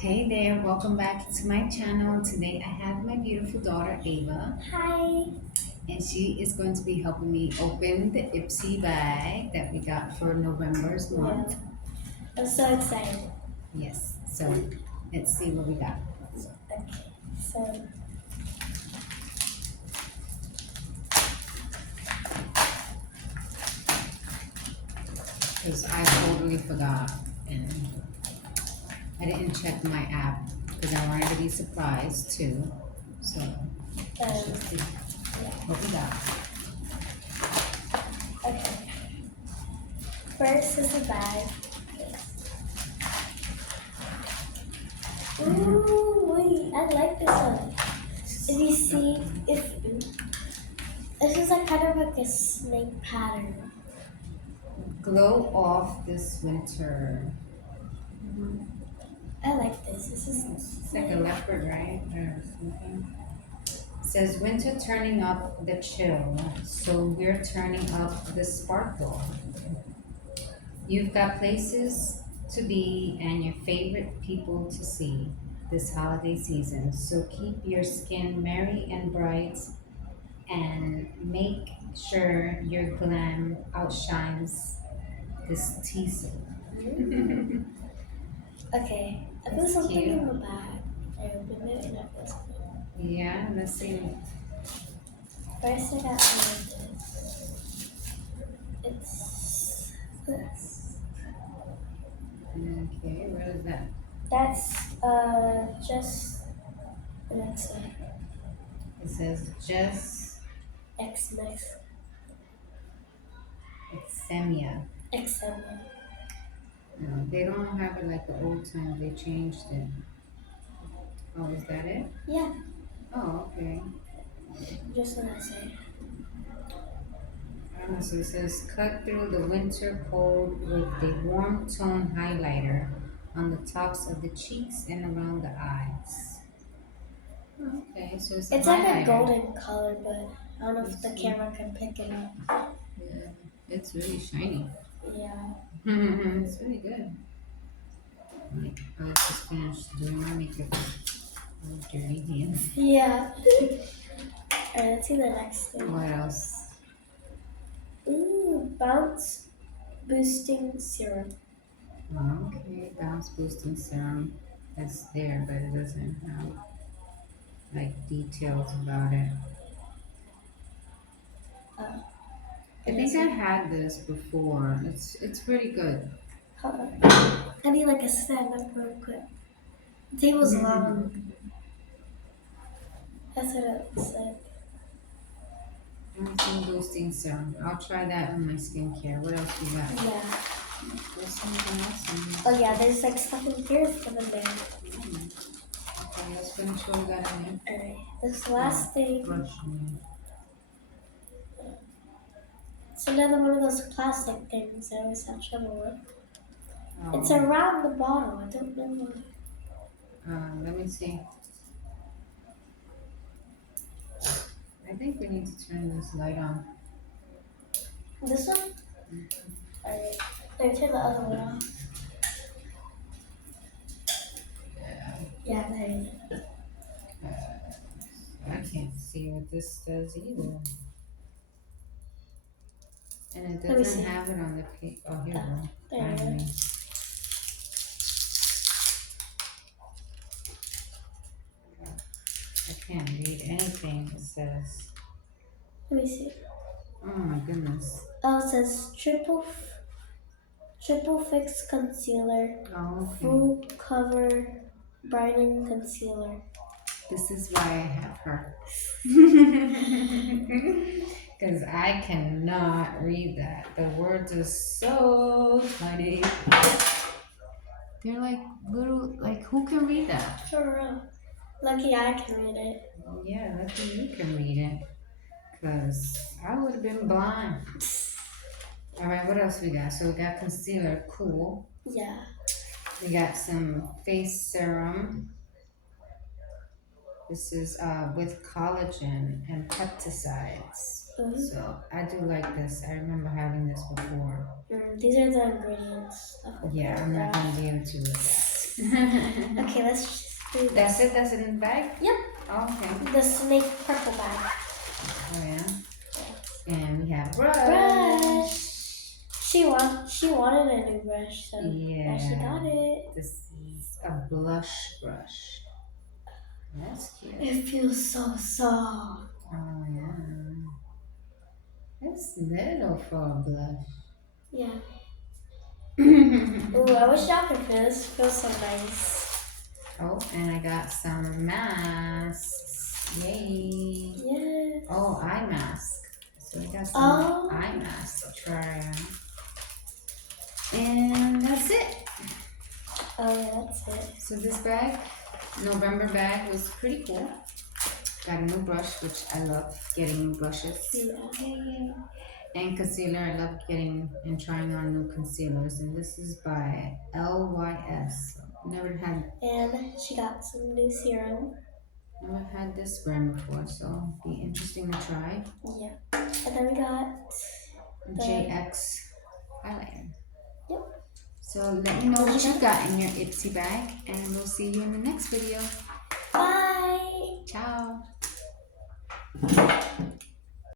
Hey there, welcome back to my channel. Today I have my beautiful daughter Ava, Hi. and she is going to be helping me open the Ipsy bag that we got for November's Yeah, month. I'm so excited. Yes, so let's see what we got. Okay, so Because I totally forgot and I didn't check my app because I wanted to be surprised too. So let's um, just see yeah. what we got. Okay. First is a bag. Ooh, wait, I like this one. If you see, if this is like kind of like a snake pattern. Glow off this winter. I like this. This is It's like a leopard, right? Or something. Says winter turning up the chill, so we're turning up the sparkle. You've got places to be and your favorite people to see this holiday season, so keep your skin merry and bright and make sure your glam outshines this season. okay. I put That's something cute. in the bag. I opened it and I put something. Yeah, let's see. First, I got one of this. It's this. Okay, what is that? That's just the next one. It says just Xmas. eczema. Eczema. No, they don't have it like the old times. They changed it. Oh, is that it? Yeah, Oh, okay. just what I say. I don't know. So it says cut through the winter cold with the warm tone highlighter on the tops of the cheeks and around the eyes. Oh, okay, so it's a It's like a highlighter. golden color, but I don't know if Let's the see. camera can pick it up. Yeah, it's really shiny. Yeah. It's really good. Like, I just finished doing my makeup. Oh, dirty hands. Yeah. Alright, let's see the next thing. What else? Ooh, bounce boosting serum. Okay, bounce boosting serum. That's there, but it doesn't have like details about it. Uh, I think I had this before. It's pretty good. hold on. I need like a stand up real quick. The table's long. That's what it looks like. Bouncing boosting serum. I'll try that on my skincare. What else we got? Yeah. There's something else in there. Oh yeah, there's like stuff in here for the band. Okay, let's finish what we got in there. Alright. This last thing, Brush in it's another one of those plastic things I always have trouble with. there. It's Oh, around the bottle. I don't know why. let me see. I think we need to turn this light on. This one? Alright. Then turn the other one off. Yeah, there it is. I can't see what this does either. And it Let me doesn't see. have it on the page. Oh, here we go. There it Finally. I can't read anything it says. Let me see. Oh my goodness. Oh, it says triple fix concealer, Oh, okay. full cover brightening concealer. This is why I have her. Because I cannot read that. The words are so tiny. They're like little, like who can read that? For real. Lucky I can read it. Yeah, lucky you can read it. Because I would have been blind. All right, what else we got? So we got concealer, cool. Yeah. We got some face serum. This is with collagen and peptides. So I do like this. I remember having this before. These are the ingredients. Yeah, I'm not gonna be able to with Okay, let's just do this. That's it? That's it in the bag? Yep. Okay. The snake purple bag. Oh yeah. And we have brush. Brush. She wanted a new brush, so Yeah. she got it. This is a blush brush. That's cute. It feels so soft. Oh yeah. It's little for a blush. Yeah. Ooh, I wish y'all could feel this. It feels so nice. Oh, and I got some masks. Yay. Yes. Oh, eye mask. So we got some Oh. eye masks to try on. And that's it. Oh yeah, that's it. So this bag, November bag, was pretty cool. Got a new brush, which I love getting new brushes. Yeah. And concealer, I love getting and trying on new concealers. And this is by LYS. Never had And she got some new serum. Never had this brand before, so it'll be interesting to try. Yeah. And then we got JX highlighter. Yep. So let me know what you got in your Ipsy bag, and we'll see you in the next video. Bye. Ciao.